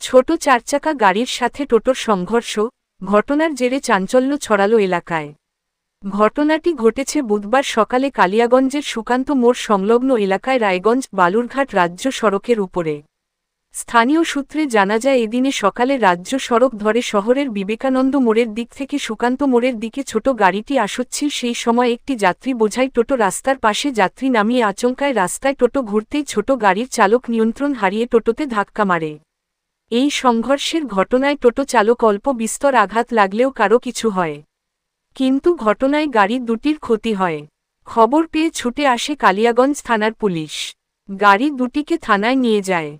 ছোট চারচাকা গাড়ির সাথে টোটোর সংঘর্ষ, ঘটনার জেরে চাঞ্চল্য ছড়ালো এলাকায়। ঘটনাটি ঘটেছে বুধবার সকালে কালিয়াগঞ্জের সুকান্ত মোড় সংলগ্ন এলাকায় রায়গঞ্জ বালুরঘাট রাজ্য সড়কের উপরে। স্থানীয় সূত্রে জানা যায় এদিনে সকালে রাজ্য সড়ক ধরে শহরের বিবেকানন্দ মোড়ের দিক থেকে সুকান্ত মোড়ের দিকে ছোট গাড়িটি আসছিল। সেই সময় একটি যাত্রী বোঝাই টোটো রাস্তার পাশে যাত্রী নামিয়ে আচমকায় রাস্তায় টোটো ঘুরতেই ছোট গাড়ির চালক নিয়ন্ত্রণ হারিয়ে টোটোতে ধাক্কা মারে। এই সংঘর্ষের ঘটনায় টোটো চালক অল্প বিস্তর আঘাত লাগলেও কারো কিছু হয়, কিন্তু ঘটনায় গাড়ি দুটির ক্ষতি হয়। খবর পেয়ে ছুটে আসে কালিয়াগঞ্জ থানার পুলিশ। গাড়ি দুটিকে থানায় নিয়ে যায়।